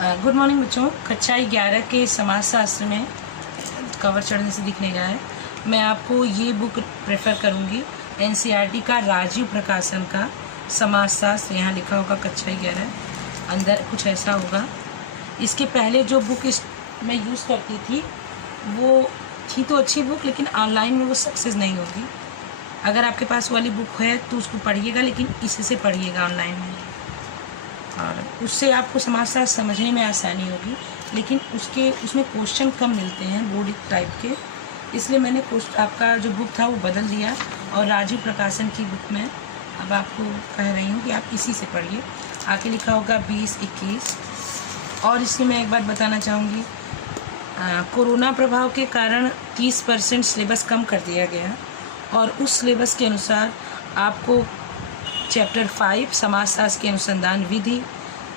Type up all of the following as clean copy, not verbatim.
Good morning बच्चों। कक्षा 11 के समाजशास्त्र में कवर चढ़ने से दिख नहीं रहा है। मैं आपको ये बुक प्रेफर करूँगी, एनसीईआरटी का राजीव प्रकाशन का समाजशास्त्र। यहाँ लिखा होगा कक्षा 11, अंदर कुछ ऐसा होगा। इसके पहले जो बुक मैं यूज़ करती थी वो थी तो अच्छी बुक, लेकिन ऑनलाइन में वो सक्सेस नहीं होगी। अगर आपके पास वाली बुक है तो उसको पढ़िएगा, लेकिन इससे पढ़िएगा ऑनलाइन में, और उससे आपको समाजशास्त्र समझने में आसानी होगी। लेकिन उसमें क्वेश्चन कम मिलते हैं बोर्ड टाइप के, इसलिए मैंने आपका जो बुक था वो बदल दिया और राजीव प्रकाशन की बुक में अब आपको कह रही हूँ कि आप इसी से पढ़िए। आगे लिखा होगा 20-21। और इसमें मैं एक बात बताना चाहूँगी, कोरोना प्रभाव के कारण 30% सिलेबस कम कर दिया गया, और उस सिलेबस के अनुसार आपको चैप्टर 5 समाजशास्त्र की अनुसंधान विधि,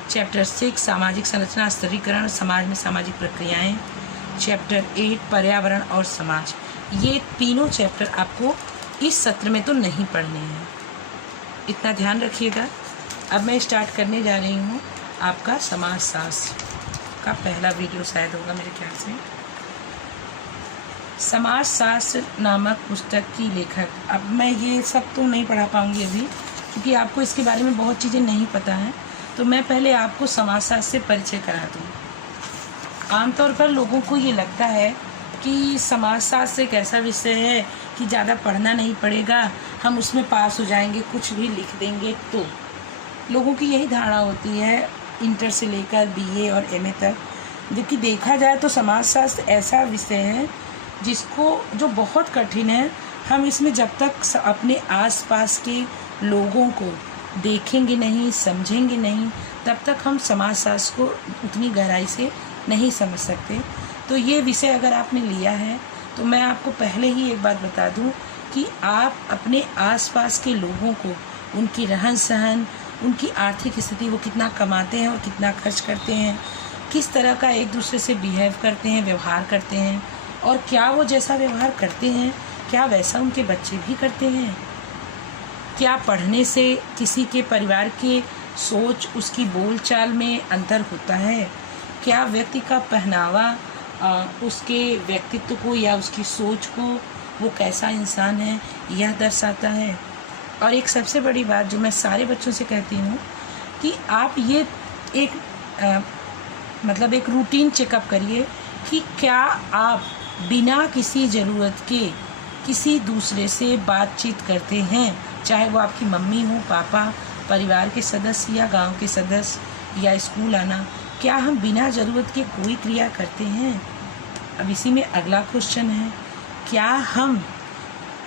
चैप्टर 6 सामाजिक संरचना स्तरीकरण समाज में सामाजिक प्रक्रियाएं, चैप्टर 8 पर्यावरण और समाज, ये तीनों चैप्टर आपको इस सत्र में तो नहीं पढ़ने हैं, इतना ध्यान रखिएगा। अब मैं स्टार्ट करने जा रही हूँ आपका समाजशास्त्र का पहला वीडियो, शायद होगा मेरे ख्याल से। समाजशास्त्र नामक पुस्तक की लेखक, अब मैं ये सब तो नहीं पढ़ा पाऊँगी अभी, क्योंकि आपको इसके बारे में बहुत चीज़ें नहीं पता हैं, तो मैं पहले आपको समाजशास्त्र से परिचय करा दूँ। आमतौर पर लोगों को ये लगता है कि समाजशास्त्र एक ऐसा विषय है कि ज़्यादा पढ़ना नहीं पड़ेगा, हम उसमें पास हो जाएंगे, कुछ भी लिख देंगे। तो लोगों की यही धारणा होती है इंटर से लेकर बीए और एमए तक, जबकि देखा जाए तो समाजशास्त्र ऐसा विषय है जो बहुत कठिन है। हम इसमें जब तक अपने आसपास के लोगों को देखेंगे नहीं, समझेंगे नहीं, तब तक हम समाजशास्त्र को उतनी गहराई से नहीं समझ सकते। तो ये विषय अगर आपने लिया है तो मैं आपको पहले ही एक बात बता दूं कि आप अपने आसपास के लोगों को, उनकी रहन सहन, उनकी आर्थिक स्थिति, वो कितना कमाते हैं और कितना खर्च करते हैं, किस तरह का एक दूसरे से बिहेव करते हैं, व्यवहार करते हैं, और क्या वो जैसा व्यवहार करते हैं क्या वैसा उनके बच्चे भी करते हैं, क्या पढ़ने से किसी के परिवार के सोच, उसकी बोलचाल में अंतर होता है, क्या व्यक्ति का पहनावा उसके व्यक्तित्व को या उसकी सोच को, वो कैसा इंसान है, यह दर्शाता है। और एक सबसे बड़ी बात जो मैं सारे बच्चों से कहती हूँ कि आप ये एक रूटीन चेकअप करिए कि क्या आप बिना किसी ज़रूरत के किसी दूसरे से बातचीत करते हैं, चाहे वो आपकी मम्मी हो, पापा, परिवार के सदस्य या गांव के सदस्य या स्कूल आना, क्या हम बिना ज़रूरत के कोई क्रिया करते हैं। अब इसी में अगला क्वेश्चन है, क्या हम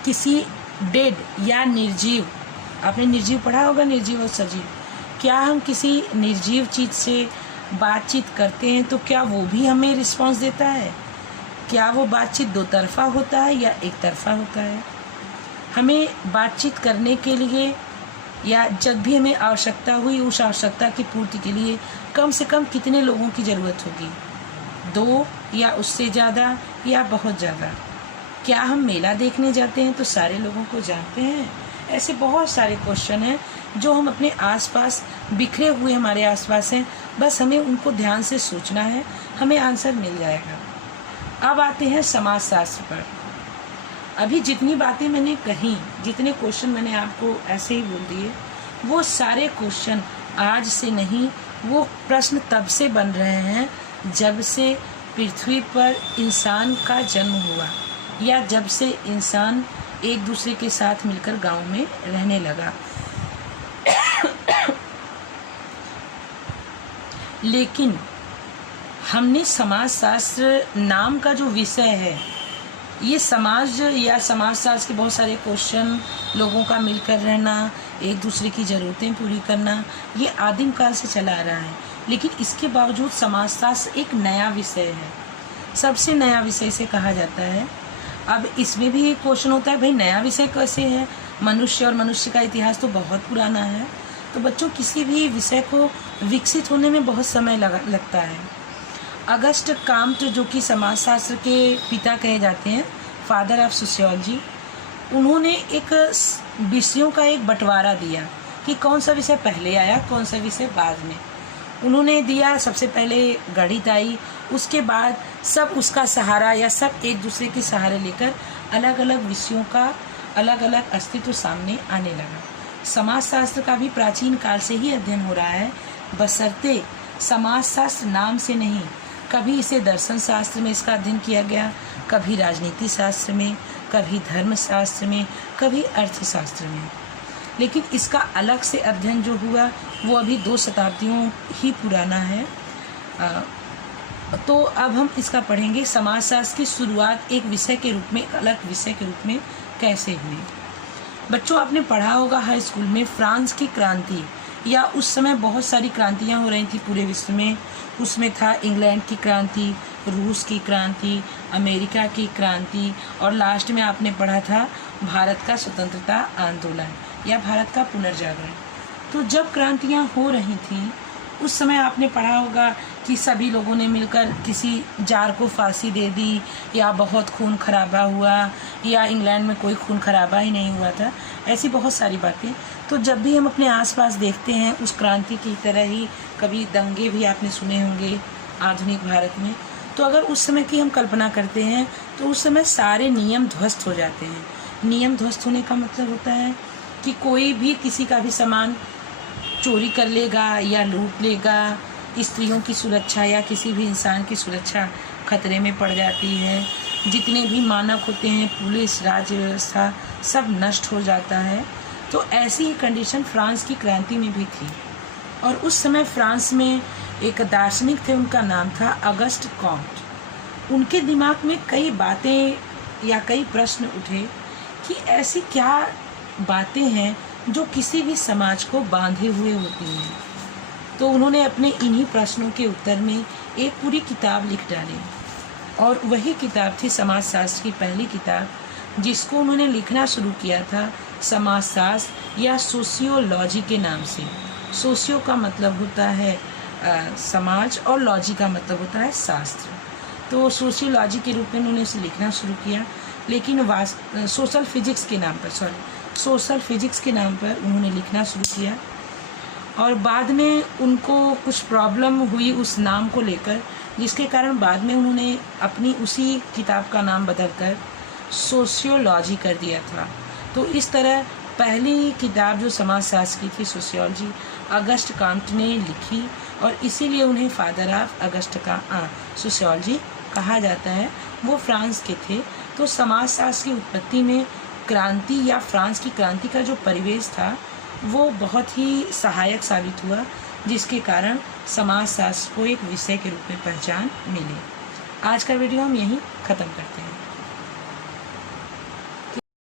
किसी डेड या निर्जीव, आपने निर्जीव पढ़ा होगा, निर्जीव और सजीव, क्या हम किसी निर्जीव चीज़ से बातचीत करते हैं तो क्या वो भी हमें रिस्पॉन्स देता है, क्या वो बातचीत दो तरफ़ा होता है या एक तरफ़ा होता है। हमें बातचीत करने के लिए या जब भी हमें आवश्यकता हुई, उस आवश्यकता की पूर्ति के लिए कम से कम कितने लोगों की ज़रूरत होगी, 2 या उससे ज़्यादा या बहुत ज़्यादा। क्या हम मेला देखने जाते हैं तो सारे लोगों को जानते हैं। ऐसे बहुत सारे क्वेश्चन हैं जो हम अपने आसपास बिखरे हुए हमारे आसपास हैं, बस हमें उनको ध्यान से सोचना है, हमें आंसर मिल जाएगा। अब आते हैं समाजशास्त्र पर। अभी जितनी बातें मैंने कही, जितने क्वेश्चन मैंने आपको ऐसे ही बोल दिए, वो सारे क्वेश्चन आज से नहीं, वो प्रश्न तब से बन रहे हैं जब से पृथ्वी पर इंसान का जन्म हुआ, या जब से इंसान एक दूसरे के साथ मिलकर गांव में रहने लगा। लेकिन हमने समाजशास्त्र नाम का जो विषय है, ये समाज या समाजशास्त्र के बहुत सारे क्वेश्चन, लोगों का मिलकर रहना, एक दूसरे की ज़रूरतें पूरी करना, ये आदिम काल से चला आ रहा है। लेकिन इसके बावजूद समाजशास्त्र एक नया विषय है, सबसे नया विषय से कहा जाता है। अब इसमें भी एक क्वेश्चन होता है, भाई नया विषय कैसे है, मनुष्य और मनुष्य का इतिहास तो बहुत पुराना है। तो बच्चों, किसी भी विषय को विकसित होने में बहुत समय लगता है। अगस्ट काम्ट, जो कि समाजशास्त्र के पिता कहे जाते हैं, फादर ऑफ सोशियोलॉजी, उन्होंने एक विषयों का एक बंटवारा दिया कि कौन सा विषय पहले आया, कौन सा विषय बाद में। उन्होंने दिया। सबसे पहले गणित आई, उसके बाद सब उसका सहारा या सब एक दूसरे के सहारे लेकर अलग अलग विषयों का अलग अलग अस्तित्व सामने आने लगा। समाजशास्त्र का भी प्राचीन काल से ही अध्ययन हो रहा है, बशर्ते समाजशास्त्र नाम से नहीं। कभी इसे दर्शन शास्त्र में इसका अध्ययन किया गया, कभी राजनीति शास्त्र में, कभी धर्मशास्त्र में, कभी अर्थशास्त्र में। लेकिन इसका अलग से अध्ययन जो हुआ वो अभी 2 शताब्दियों ही पुराना है। तो अब हम इसका पढ़ेंगे, समाजशास्त्र की शुरुआत एक विषय के रूप में, एक अलग विषय के रूप में कैसे हुई। बच्चों, आपने पढ़ा होगा हाई स्कूल में फ्रांस की क्रांति, या उस समय बहुत सारी क्रांतियाँ हो रही थी पूरे विश्व में। उसमें था इंग्लैंड की क्रांति, रूस की क्रांति, अमेरिका की क्रांति, और लास्ट में आपने पढ़ा था भारत का स्वतंत्रता आंदोलन या भारत का पुनर्जागरण। तो जब क्रांतियाँ हो रही थी उस समय आपने पढ़ा होगा कि सभी लोगों ने मिलकर किसी जार को फांसी दे दी, या बहुत खून खराबा हुआ, या इंग्लैंड में कोई खून खराबा ही नहीं हुआ था। ऐसी बहुत सारी बातें। तो जब भी हम अपने आसपास देखते हैं उस क्रांति की तरह ही कभी दंगे भी आपने सुने होंगे आधुनिक भारत में। तो अगर उस समय की हम कल्पना करते हैं तो उस समय सारे नियम ध्वस्त हो जाते हैं। नियम ध्वस्त होने का मतलब होता है कि कोई भी किसी का भी सामान चोरी कर लेगा या लूट लेगा। स्त्रियों की सुरक्षा या किसी भी इंसान की सुरक्षा खतरे में पड़ जाती है। जितने भी मानव होते हैं, पुलिस, राज्य व्यवस्था, सब नष्ट हो जाता है। तो ऐसी ही कंडीशन फ्रांस की क्रांति में भी थी। और उस समय फ्रांस में एक दार्शनिक थे, उनका नाम था अगस्ट कॉम्ट। उनके दिमाग में कई बातें या कई प्रश्न उठे कि ऐसी क्या बातें हैं जो किसी भी समाज को बांधे हुए होती हैं। तो उन्होंने अपने इन्हीं प्रश्नों के उत्तर में एक पूरी किताब लिख डाली, और वही किताब थी समाजशास्त्र की पहली किताब, जिसको उन्होंने लिखना शुरू किया था समाजशास्त्र या सोशियोलॉजी के नाम से। सोशियो का मतलब होता है समाज, और लॉजी का मतलब होता है शास्त्र। तो सोशियोलॉजी के रूप में उन्होंने इसे लिखना शुरू किया, लेकिन सोशल फिजिक्स के नाम पर उन्होंने लिखना शुरू किया। और बाद में उनको कुछ प्रॉब्लम हुई उस नाम को लेकर, जिसके कारण बाद में उन्होंने अपनी उसी किताब का नाम बदलकर सोशियोलॉजी कर दिया था। तो इस तरह पहली किताब जो समाजशास्त्र की थी, सोशियोलॉजी, अगस्ट कॉम्ट ने लिखी, और इसीलिए उन्हें फादर ऑफ अगस्ट का सोशियोलॉजी कहा जाता है। वो फ्रांस के थे। तो समाजशास्त्र की उत्पत्ति में क्रांति या फ्रांस की क्रांति का जो परिवेश था वो बहुत ही सहायक साबित हुआ, जिसके कारण समाजशास्त्र को एक विषय के रूप में पहचान मिली। आज का वीडियो हम यहीं ख़त्म करते हैं।